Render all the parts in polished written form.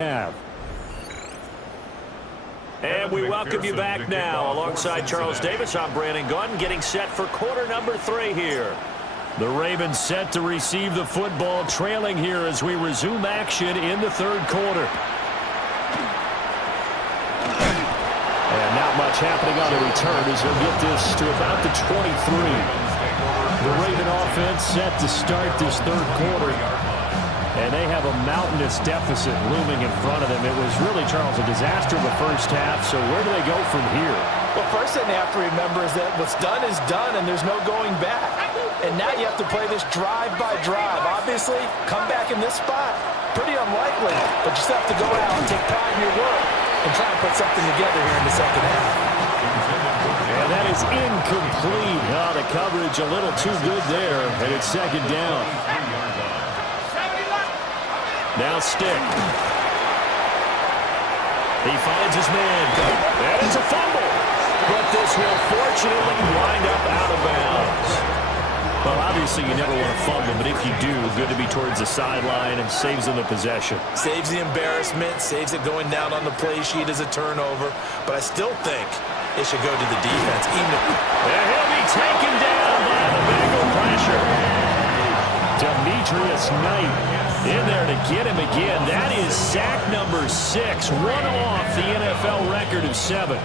half. And we welcome you back now. Alongside Charles Davis, I'm Brandon Gunn, getting set for quarter number 3 here. The Ravens set to receive the football, trailing here as we resume action in the third quarter. And not much happening on the return as they'll get this to about the 23. The Raven offense set to start this third quarter. And they have a mountainous deficit looming in front of them. It was really, Charles, a disaster in the first half. So where do they go from here? Well, first thing they have to remember is that what's done is done, and there's no going back. And now you have to play this drive by drive. Obviously, come back in this spot, pretty unlikely. But you still have to go out and take pride in your work and try and put something together here in the second half. And that is incomplete. Oh, the coverage a little too good there, and it's second down. Now Stick. He finds his man. And it's a fumble. But this will fortunately wind up out of bounds. Well, obviously you never want to fumble, but if you do, good to be towards the sideline and saves them the possession. Saves the embarrassment, saves it going down on the play sheet as a turnover. But I still think it should go to the defense. Even if and he'll be taken down by the Bengal pressure. Demetrius Knight in there to get him again. That is sack number 6, one off the NFL record of 7.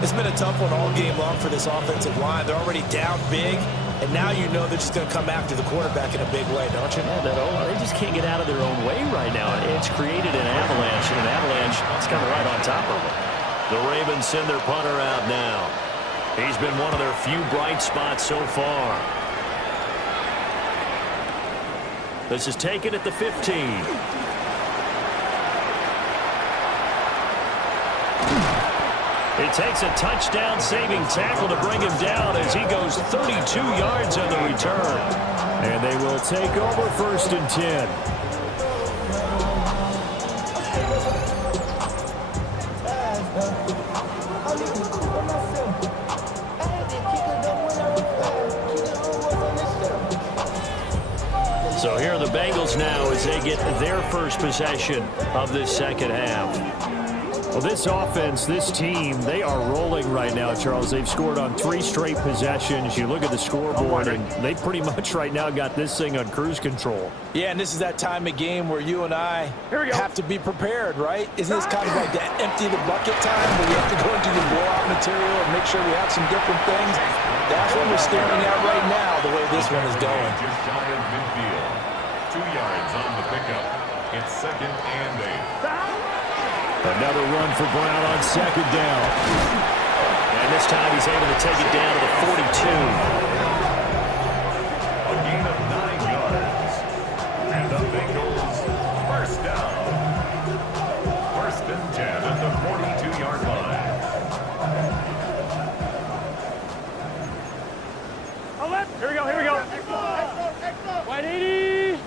It's been a tough one all game long for this offensive line. They're already down big, and now you know they're just going to come after the quarterback in a big way, don't you? Yeah, they just can't get out of their own way right now. It's created an avalanche, and an avalanche is kind of right on top of them. The Ravens send their punter out now. He's been one of their few bright spots so far. This is taken at the 15. He takes a touchdown-saving tackle to bring him down as he goes 32 yards on the return. And they will take over 1st and 10. So here are the Bengals now as they get their first possession of this second half. Well, this offense, this team, they are rolling right now, Charles. They've scored on 3 straight possessions. You look at the scoreboard, and they pretty much right now got this thing on cruise control. Yeah, and this is that time of game where you and I have to be prepared, right? Isn't this kind of like that empty the bucket time where we have to go into the blowout material and make sure we have some different things? That's what we're staring at right now, the way this one is going. Just shy of midfield. 2 yards on the pickup. It's 2nd and 8. Another run for Brown on 2nd down. And this time he's able to take it down to the 42. A gain of 9 yards. And the Bengals first down. 1st and 10 at the 42-yard line. Here we go. 180.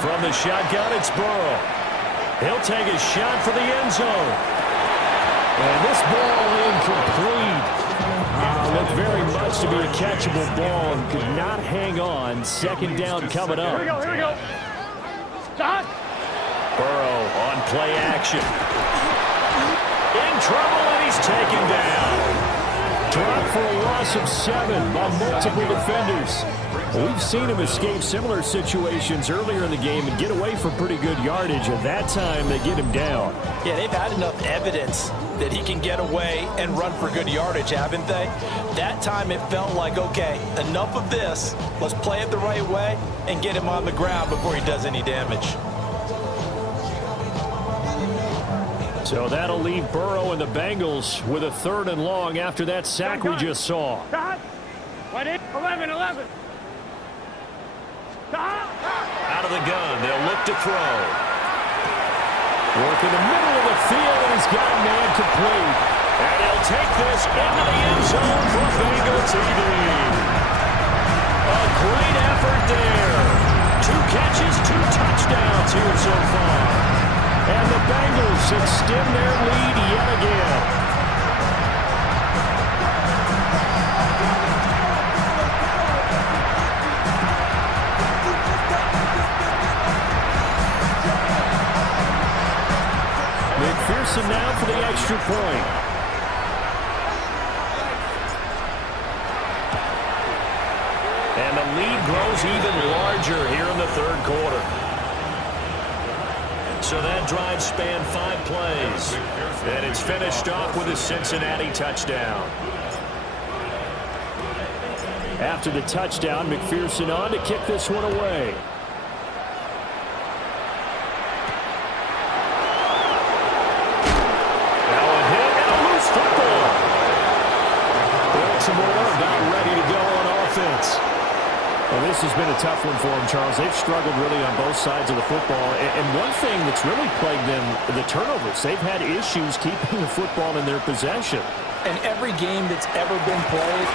From the shotgun, it's Burrow. He'll take a shot for the end zone. And this ball incomplete. Looked very much to be a catchable ball and could not hang on. 2nd down coming up. Here we go. Shot. Burrow on play action. In trouble, and he's taken down. Dropped for a loss of 7 by multiple defenders. We've seen him escape similar situations earlier in the game and get away for pretty good yardage. At that time, they get him down. Yeah, they've had enough evidence that he can get away and run for good yardage, haven't they? That time it felt like, okay, enough of this. Let's play it the right way and get him on the ground before he does any damage. So that'll leave Burrow and the Bengals with a 3rd and long after that sack we just saw. 11. Out of the gun, they'll look to throw. Work in the middle of the field, and he's got a man complete. And he'll take this into the end zone for Bengal TV. A great effort there. 2 catches, 2 touchdowns here so far. And the Bengals extend their lead yet again. McPherson now for the extra point. And the lead grows even larger here in the third quarter. So that drive spanned 5 plays. And it's finished off with a Cincinnati touchdown. After the touchdown, McPherson on to kick this one away. Now a hit and a loose football. Baltimore about ready to go on offense. Well, this has been a tough one for them, Charles. They've struggled really on both sides of the football. And one thing that's really plagued them, the turnovers. They've had issues keeping the football in their possession. And every game that's ever been played,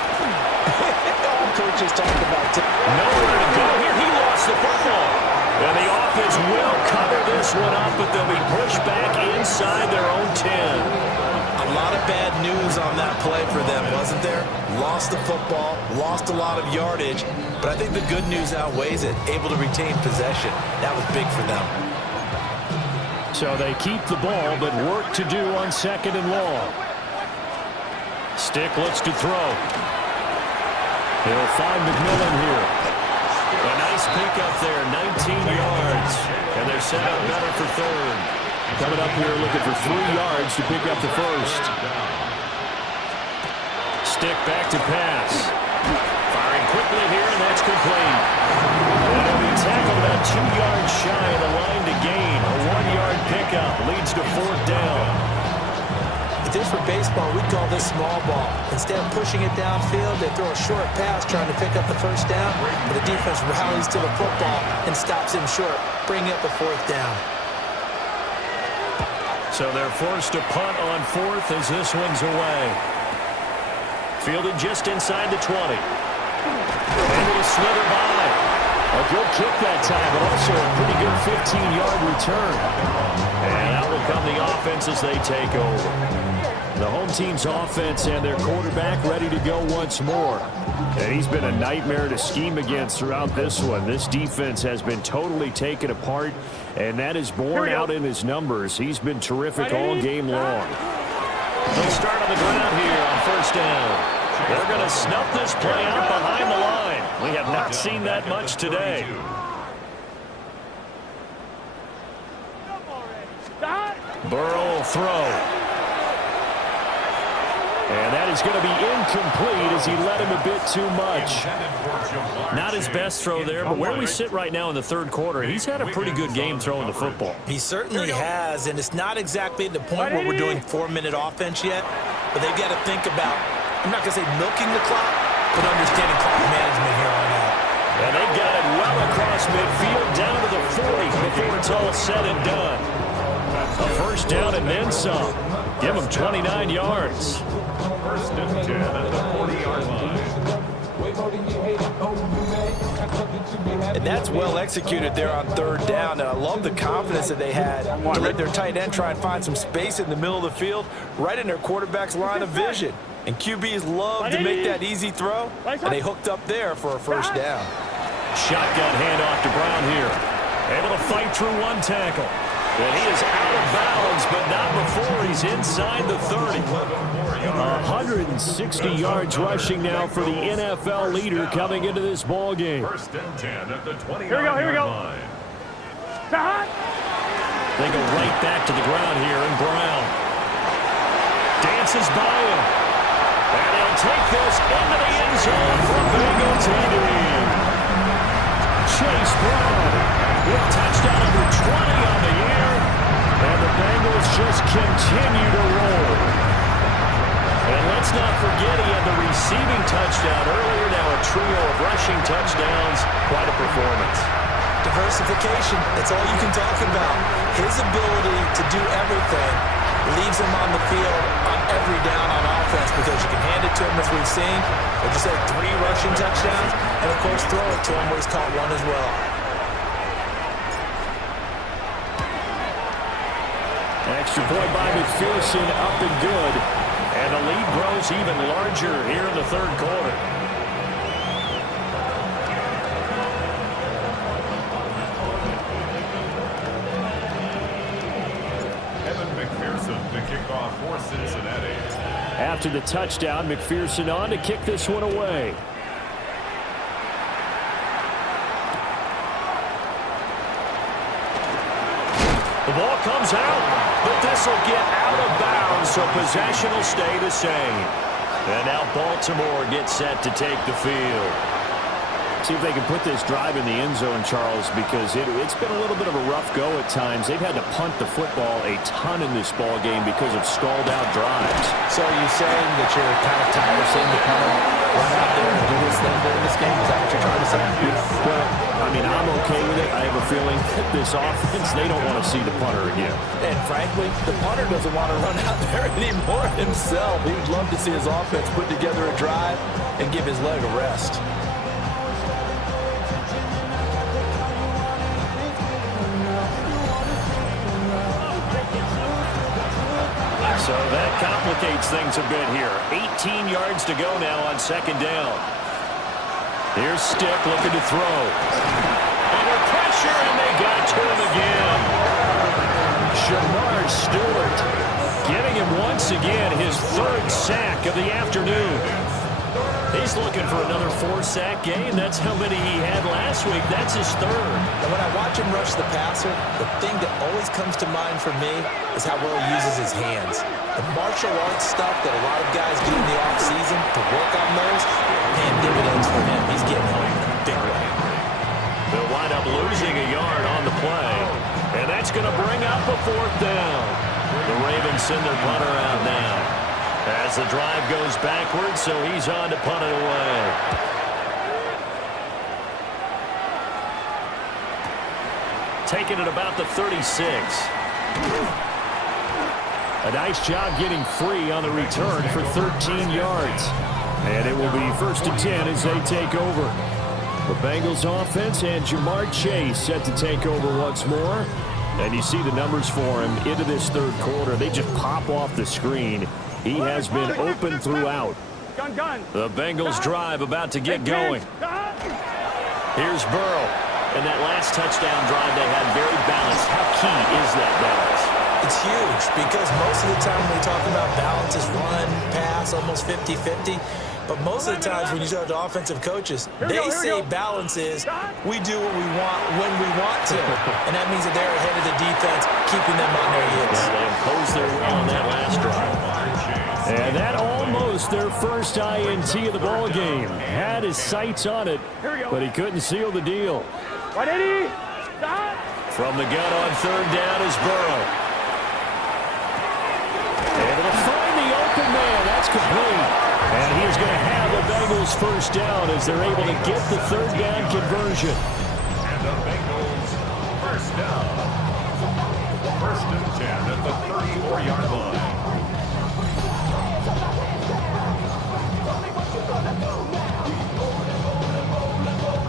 all coaches talk about it. Nowhere to go here. He lost the football. And the offense will cover this one up, but they'll be pushed back inside their own 10. A lot of bad news on that play for them, wasn't there? Lost the football, lost a lot of yardage, but I think the good news outweighs it. Able to retain possession. That was big for them. So they keep the ball, but work to do on 2nd and long. Stick looks to throw. He'll find McMillan here. A nice pickup there, 19 yards. And they're set up better for 3rd. Coming up here looking for 3 yards to pick up the first. Stick back to pass. Firing quickly here, and that's complete. And he'll be tackled about 2 yards shy of the line to gain. A 1-yard pickup leads to 4th down. If this were baseball, we'd call this small ball. Instead of pushing it downfield, they throw a short pass trying to pick up the first down, but the defense rallies to the football and stops him short, bringing up the 4th down. So they're forced to punt on 4th as this one's away. Fielded just inside the 20. Able to slither by. A good kick that time, but also a pretty good 15-yard return. And out will come the offense as they take over. The home team's offense and their quarterback ready to go once more. And he's been a nightmare to scheme against throughout this one. This defense has been totally taken apart, and that is borne out in his numbers. He's been terrific all game long. They'll start on the ground here on 1st down. They're going to snuff this play out behind the line. We have not seen that much today. Burrow will throw. And that is going to be incomplete as he led him a bit too much. Not his best throw there, but where we sit right now in the 3rd quarter, he's had a pretty good game throwing the football. He certainly has, and it's not exactly at the point where we're doing 4-minute offense yet, but they've got to think about, I'm not going to say milking the clock, but understanding clock management here on out. And they got it well across midfield down to the 40 before it's all said and done. A 1st down and then some. Give him 29 yards. 1st and 10 at the 40-yard line. And that's well executed there on 3rd down. And I love the confidence that they had to let their tight end try and find some space in the middle of the field, right in their quarterback's line of vision. And QBs love to make that easy throw, and they hooked up there for a 1st down. Shotgun handoff to Brown here. Able to fight through 1 tackle. And he is out of bounds, but not before he's inside the 30. 160 yards rushing now for the NFL leader coming into this ball game. 1st and 10 at the 20-yard Here we go. line. They go right back to the ground here, and Brown dances by him. And he'll take this into the end zone for Bengals TD. Chase Brown with touchdown number 20 on the year. And the Bengals just continue to roll. And let's not forget he had the receiving touchdown earlier. Now a trio of rushing touchdowns. Quite a performance. Diversification, that's all you can talk about. His ability to do everything leaves him on the field on every down on offense because you can hand it to him as we've seen. But just had 3 rushing touchdowns, and of course throw it to him where he's caught 1 as well. Extra point by McPherson, up and good. And the lead grows even larger here in the 3rd quarter. Kevin McPherson to kick off for Cincinnati. After the touchdown, McPherson on to kick this one away. The ball comes out, but this will get out of bounds, so possession will stay the same. And now Baltimore gets set to take the field. See if they can put this drive in the end zone, Charles, because it's been a little bit of a rough go at times. They've had to punt the football a ton in this ball game because of stalled-out drives. So are you saying that you're kind of tired of seeing the punter run out there and do his thing during this game? Is that what you're trying to say? Well, I mean, I'm okay with it. I have a feeling that this offense, they don't want to see the punter again. And frankly, the punter doesn't want to run out there anymore himself. He would love to see his offense put together a drive and give his leg a rest. So that complicates things a bit here. 18 yards to go now on second down. Here's Stick looking to throw. Under pressure, and they got to him again. Jamar Stewart giving him once again his third sack of the afternoon. He's looking for another 4-sack game. That's how many he had last week. That's his third. And when I watch him rush the passer, the thing that always comes to mind for me is how well he uses his hands. The martial arts stuff that a lot of guys do in the offseason to work on those, paying dividends for him. He's getting home in a big way. They'll wind up losing a yard on the play, and that's going to bring up a fourth down. The Ravens send their punter out now. As the drive goes backwards, so he's on to punt it away. Taking it about the 36. A nice job getting free on the return for 13 yards. And it will be 1st and 10 as they take over. The Bengals offense and Jamar Chase set to take over once more. And you see the numbers for him into this third quarter. They just pop off the screen. He has been open throughout. The Bengals drive about to get going. Here's Burrow. And that last touchdown drive they had very balanced. How key is that balance? It's huge because most of the time when we talk about balance is run, pass, almost 50-50. But most of the times when you talk to offensive coaches, they say balance is we do what we want when we want to. And that means that they're ahead of the defense, keeping them on their heels. They imposed their will on that last drive. And that almost their first INT of the ball game. Had his sights on it, but he couldn't seal the deal. From the gun on third down is Burrow. Able to find the open man. That's complete. And he's going to have the Bengals first down as they're able to get the third down conversion. And the Bengals first down. 1st and 10 at the 34-yard line.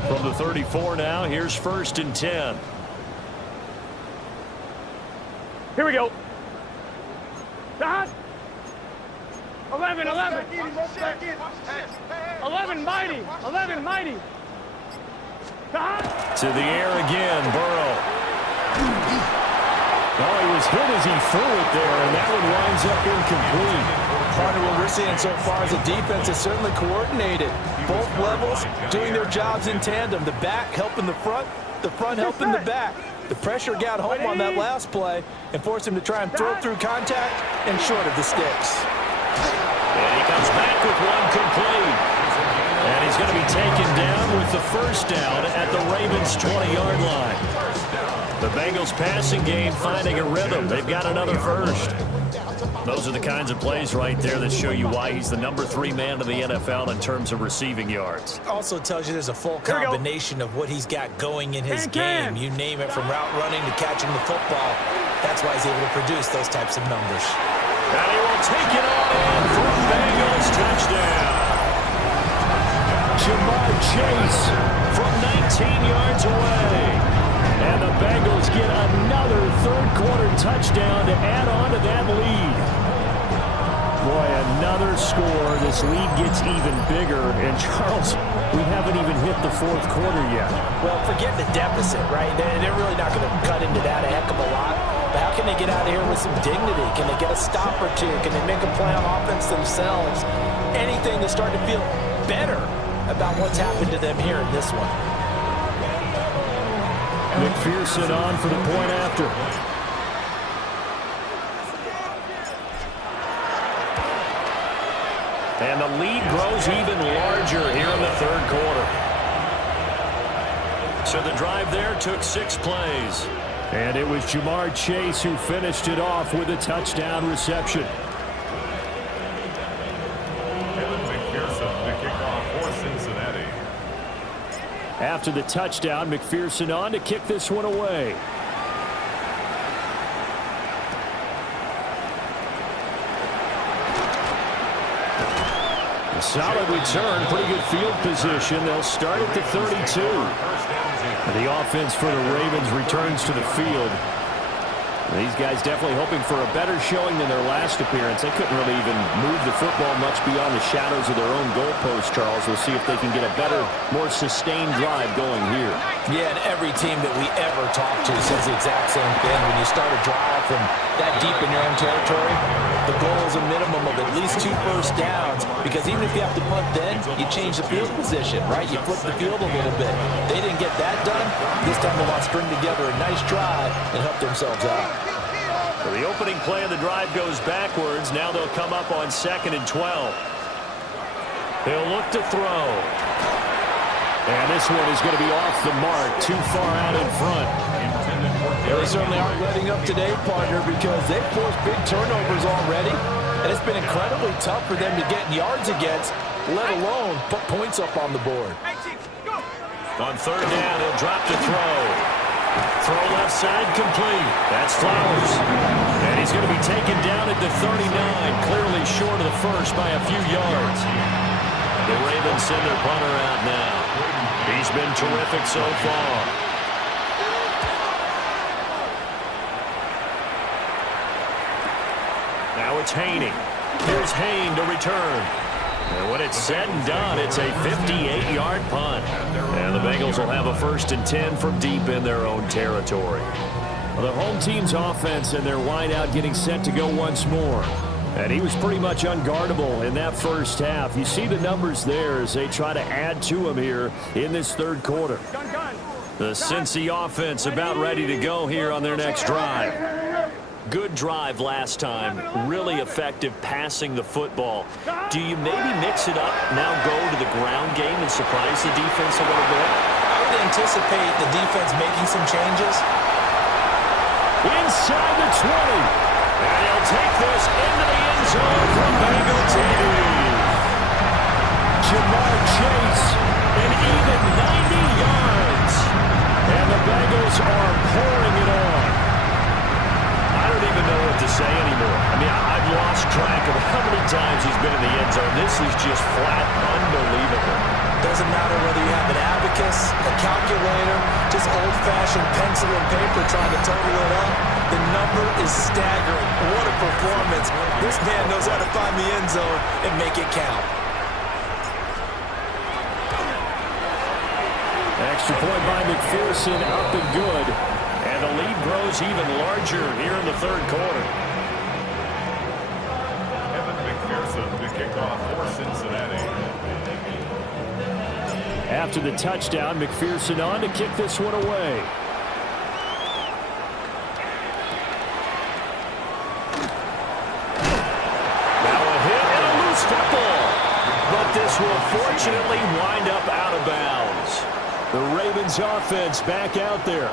From the 34 now, here's 1st and 10. Here we go. 11, 11. 11 mighty. 11 mighty. To the air again, Burrow. Oh, he was hit as he threw it there, and that one winds up incomplete. Partner, what we're seeing so far is the defense is certainly coordinated. Both levels doing their jobs in tandem. The back helping the front helping the back. The pressure got home on that last play and forced him to try and throw through contact and short of the sticks. And he comes back with one complete. And he's going to be taken down with the first down at the Ravens' 20-yard line. The Bengals passing game finding a rhythm. They've got another first. Those are the kinds of plays right there that show you why he's the number 3 man in the NFL in terms of receiving yards. Also tells you there's a full combination of what he's got going in his game. You name it, from route running to catching the football. That's why he's able to produce those types of numbers. And he will take it on in for a Bengals touchdown. Jamar Chase from 19 yards away. And the Bengals get another third-quarter touchdown to add on to that lead. Boy, another score. This lead gets even bigger. And, Charles, we haven't even hit the fourth quarter yet. Well, forget the deficit, right? They're really not going to cut into that a heck of a lot. But how can they get out of here with some dignity? Can they get a stop or two? Can they make a play on offense themselves? Anything to start to feel better about what's happened to them here in this one. McPherson on for the point after. And the lead grows even larger here in the third quarter. So the drive there took 6 plays. And it was Jamar Chase who finished it off with a touchdown reception. McPherson to kick off for Cincinnati. After the touchdown, McPherson on to kick this one away. A solid return, pretty good field position. They'll start at the 32. The offense for the Ravens returns to the field. These guys definitely hoping for a better showing than their last appearance. They couldn't really even move the football much beyond the shadows of their own goalpost, Charles. We'll see if they can get a better, more sustained drive going here. Yeah, and every team that we ever talk to says the exact same thing. When you start a drive from that deep in your own territory, the goal is a minimum of at least 2 first downs, because even if you have to punt then, you change the field position, right? You flip the field a little bit. They didn't get that done. This time they want to string together a nice drive and help themselves out. So the opening play of the drive goes backwards. Now they'll come up on 2nd and 12. They'll look to throw. And this one is going to be off the mark, too far out in front. Well, they certainly aren't letting up today, partner, because they've forced big turnovers already. And it's been incredibly tough for them to get yards against, let alone put points up on the board. On 3rd down, he'll drop to throw. Throw left side complete. That's Flowers. And he's going to be taken down at the 39, clearly short of the first by a few yards. The Ravens send their punter out now. He's been terrific so far. Now it's Haney. Here's Hayne to return. And when it's said and done, it's a 58-yard punt. And the Bengals will have a 1st and 10 from deep in their own territory. Well, the home team's offense and their wideout getting set to go once more. And he was pretty much unguardable in that first half. You see the numbers there as they try to add to him here in this third quarter. The Cincy offense about ready to go here on their next drive. Good drive last time. Really effective passing the football. Do you maybe mix it up, now go to the ground game and surprise the defense a little bit? I would anticipate the defense making some changes. Inside the 20. And he'll take this into the end zone from Bengal TV. Jamar Chase, an even 90 yards. And the Bengals are pouring it on. I don't even know what to say anymore. I mean, I've lost track of how many times he's been in the end zone. This is just flat unbelievable. Doesn't matter whether you have an abacus, a calculator, just old-fashioned pencil and paper trying to total it up. The number is staggering. What a performance. This man knows how to find the end zone and make it count. Extra point by McPherson, up and good. And the lead grows even larger here in the third quarter. McPherson to kick off for Cincinnati. After the touchdown, McPherson on to kick this one away. Now a hit and a loose football. But this will fortunately wind up out of bounds. The Ravens offense back out there.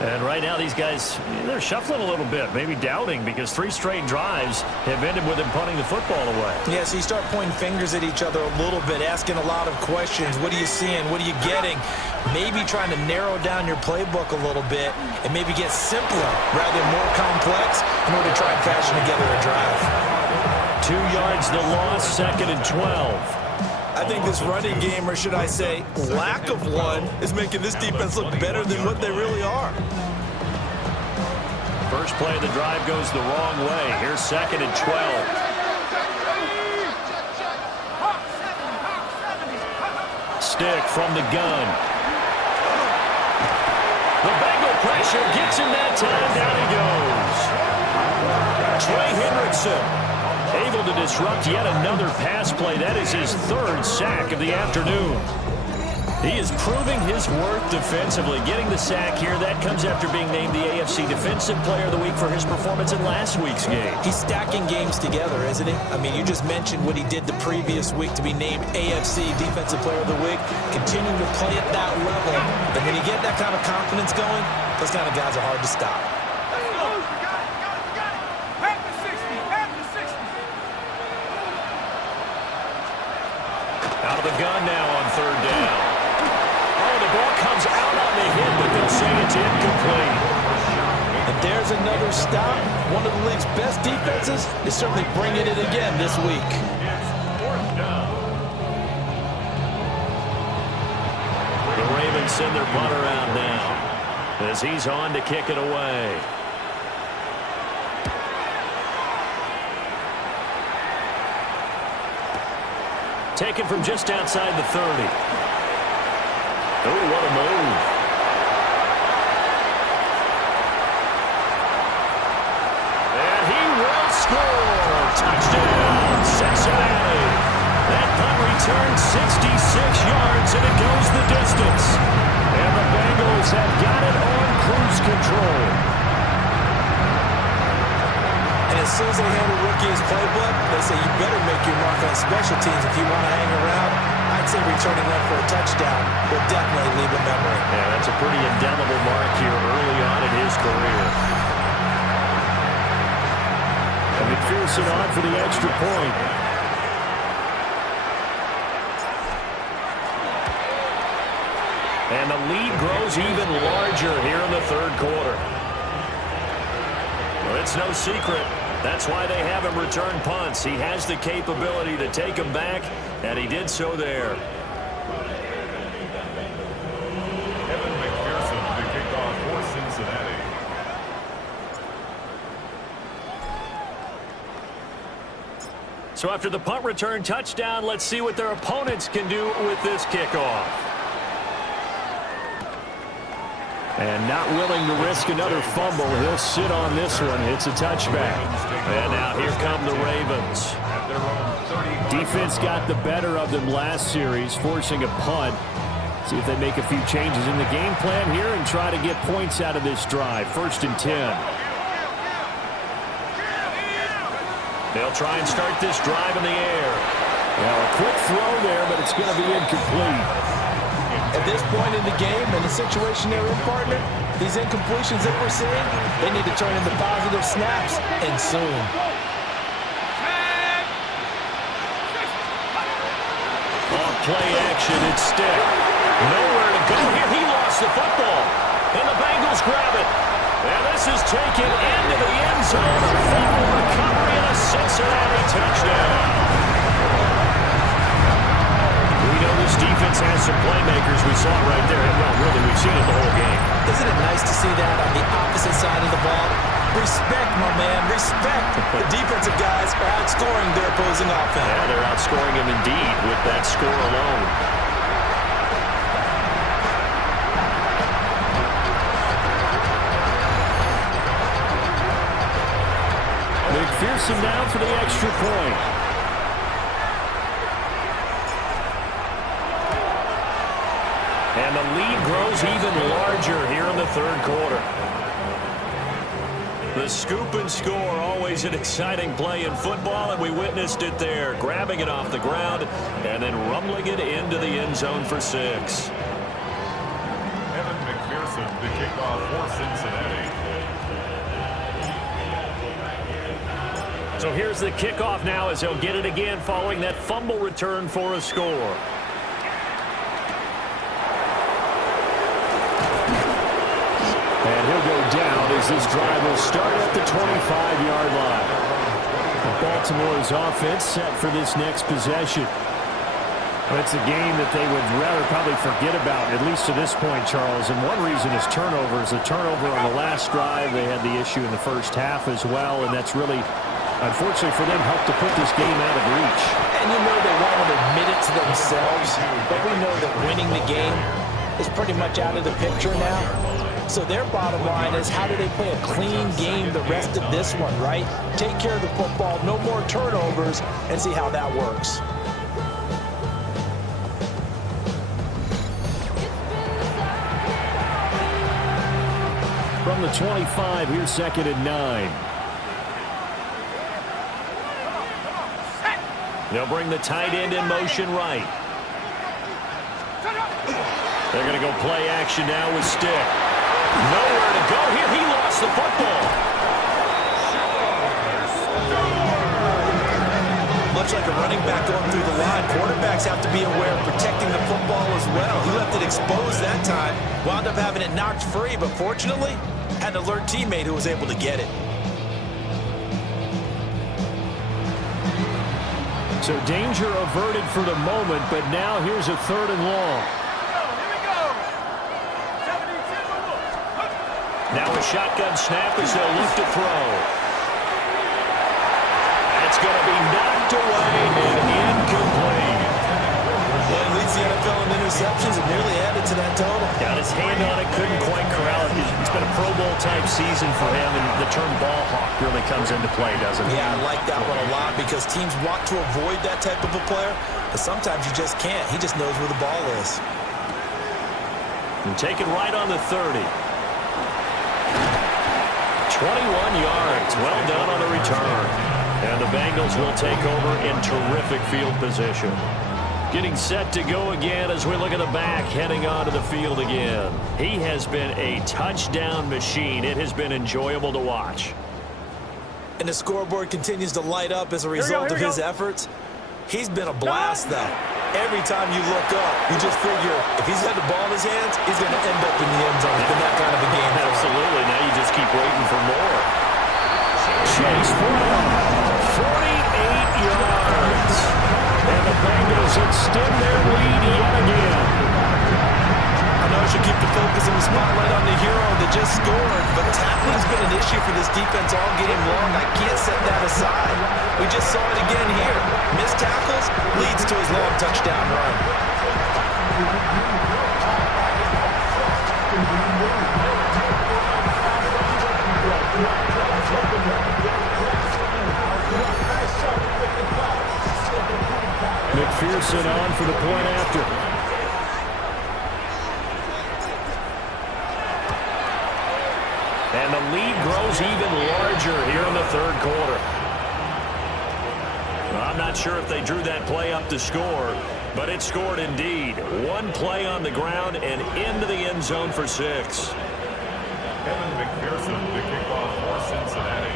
And right now these guys, they're shuffling a little bit, maybe doubting, because 3 straight drives have ended with them punting the football away. Yeah, so you start pointing fingers at each other a little bit, asking a lot of questions. What are you seeing? What are you getting? Maybe trying to narrow down your playbook a little bit and maybe get simpler rather than more complex in order to try and fashion together a drive. 2 yards the loss, 2nd and 12. I think this running game, or should I say lack of one, is making this defense look better than what they really are. First play of the drive goes the wrong way. Here's 2nd and 12. Stick from the gun. The Bengal pressure. Gets him that time. Down he goes. Trey Hendrickson able to disrupt yet another pass play. That is his third sack of the afternoon. He is proving his worth defensively. Getting the sack here, that comes after being named the AFC Defensive Player of the Week for his performance in last week's game. He's stacking games together, isn't he? I mean, you just mentioned what he did the previous week to be named AFC Defensive Player of the Week. Continuing to play at that level. And when you get that kind of confidence going, those kind of guys are hard to stop. Out of the gun now on third down. Oh, the ball comes out on the hit, but they'll say it's incomplete. And there's another stop. One of the league's best defenses is certainly bringing it again this week. The Ravens send their punter out now as he's on to kick it away. Taken from just outside the 30. Oh, what a move. And he will score. Touchdown, Cincinnati. That punt return 66 yards, and it goes the distance. And the Bengals have got it on cruise control. And as soon as they hand a rookie his playbook, they say you better make your mark on special teams if you want to hang around. I'd say returning one for a touchdown will definitely leave a memory. Yeah, that's a pretty indelible mark here early on in his career. And McPherson on for the extra point. And the lead grows even larger here in the third quarter. Well, it's no secret. That's why they have him return punts. He has the capability to take them back, and he did so there. Evan McPherson to kick off for Cincinnati. So after the punt return touchdown, let's see what their opponents can do with this kickoff. And not willing to risk another fumble. He'll sit on this one. It's a touchback. And now here come the Ravens. Defense got the better of them last series, forcing a punt. See if they make a few changes in the game plan here and try to get points out of this drive. 1st and 10. They'll try and start this drive in the air. Now a quick throw there, but it's going to be incomplete. At this point in the game, in the situation they're in, partner, these incompletions that we're seeing, they need to turn into positive snaps, and soon. On play action instead. Nowhere to go here. He lost the football. And the Bengals grab it. And this is taken into the end zone. A fumble recovery and a Cincinnati touchdown. We know this defense has some playmakers. We saw it right there. Well, really, we've seen it the whole game. Isn't it nice to see that on the opposite side of the ball? Respect, my man, respect. The defensive guys are outscoring their opposing offense. Yeah, they're outscoring them indeed with that score alone. McPherson down for the extra point. And the lead grows even larger here in the third quarter. The scoop and score, always an exciting play in football, and we witnessed it there. Grabbing it off the ground and then rumbling it into the end zone for 6. Evan McPherson to kick off for Cincinnati. So here's the kickoff now as he'll get it again following that fumble return for a score. And he'll go down as this drive will start at the 25-yard line. Baltimore's offense set for this next possession. It's a game that they would rather probably forget about, at least to this point, Charles. And one reason is turnovers. The turnover on the last drive, they had the issue in the first half as well, and that's really, unfortunately for them, helped to put this game out of reach. And you know they won't admit it to themselves, but we know that winning the game is pretty much out of the picture now. So their bottom line is, how do they play a clean game the rest of this one, right? Take care of the football, no more turnovers, and see how that works. From the 25, here's 2nd and 9. They'll bring the tight end in motion right. They're going to go play action now with Stick. Nowhere to go here. He lost the football. Much like a running back going through the line, quarterbacks have to be aware of protecting the football as well. He left it exposed that time, wound up having it knocked free, but fortunately, had an alert teammate who was able to get it. So danger averted for the moment, but now here's a 3rd and long. Now a shotgun snap as they'll look to throw. It's going to be knocked away and incomplete. Well, he leads the NFL in interceptions and nearly added to that total. Got his hand on it, couldn't quite corral it. It's been a Pro Bowl type season for him, and the term ball hawk really comes into play, doesn't it? Yeah, I like that one a lot because teams want to avoid that type of a player, but sometimes you just can't. He just knows where the ball is. And take it right on the 30. 21 yards. Well done on the return. And the Bengals will take over in terrific field position. Getting set to go again as we look at the back heading onto the field again. He has been a touchdown machine. It has been enjoyable to watch. And the scoreboard continues to light up as a result of his efforts. He's been a blast, though. Every time you look up, you just figure if he's got the ball in his hands, he's going to end up in the end zone. It's been that kind of a game. Absolutely. Now you just keep waiting for more. Chase Brown, 48 yards. And the Bengals extend their lead yet again. I know I should keep the focus and the spotlight on the hero that just scored, but tackling's been an issue for this defense all game long. I can't set that aside. We just saw it again here. Missed tackles leads to his long touchdown run. McPherson on for the point after. And the lead grows even larger here in the 3rd quarter. Well, I'm not sure if they drew that play up to score, but it scored indeed. One play on the ground and into the end zone for 6. Kevin McPherson, the kickoff for Cincinnati.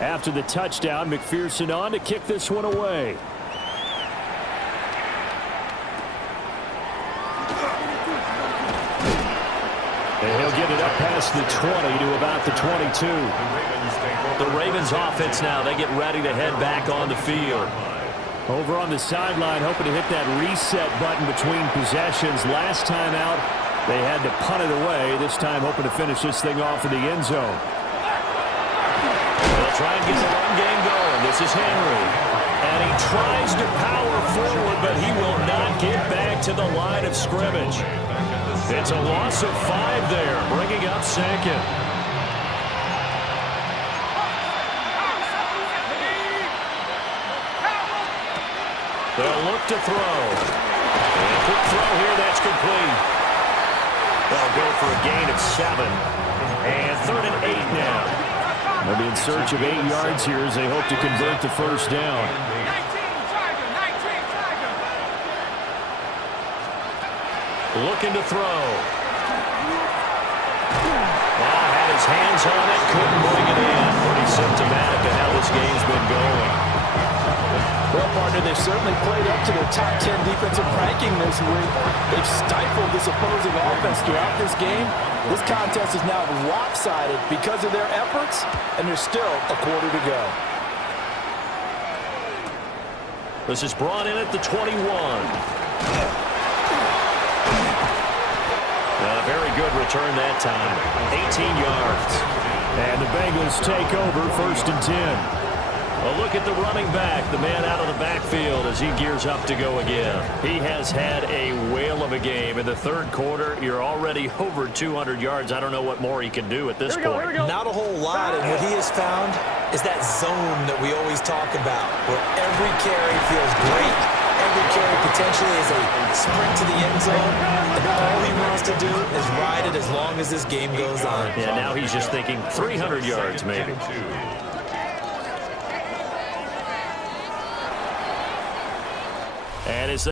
After the touchdown, McPherson on to kick this one away. And he'll get it up past the 20 to about the 22. The Ravens offense now, they get ready to head back on the field. Over on the sideline, hoping to hit that reset button between possessions. Last time out, they had to punt it away. This time hoping to finish this thing off in the end zone. They'll try and get the run game going. This is Henry. And he tries to power forward, but he will not get back to the line of scrimmage. It's a loss of 5 there, bringing up 2nd. They'll look to throw. And a quick throw here, that's complete. They'll go for a gain of 7. And 3rd and 8 now. They'll be in search of 8 yards here as they hope to convert the first down. Looking to throw. Well, had his hands on it, couldn't bring it in. Pretty symptomatic of how this game's been going. Well, partner, they've certainly played up to their top 10 defensive ranking this week. They've stifled this opposing offense throughout this game. This contest is now lopsided because of their efforts, and there's still a quarter to go. This is brought in at the 21. A very good return that time. 18 yards. And the Bengals take over 1st and 10. A look at the running back, the man out of the backfield as he gears up to go again. He has had a whale of a game. In the third quarter, you're already over 200 yards. I don't know what more he can do at this point. Here we go. Not a whole lot, and what he has found is that zone that we always talk about, where every carry feels great. Every carry potentially is a sprint to the end zone, and all he wants to do is ride it as long as this game goes on. Yeah, now he's just thinking 300 yards maybe.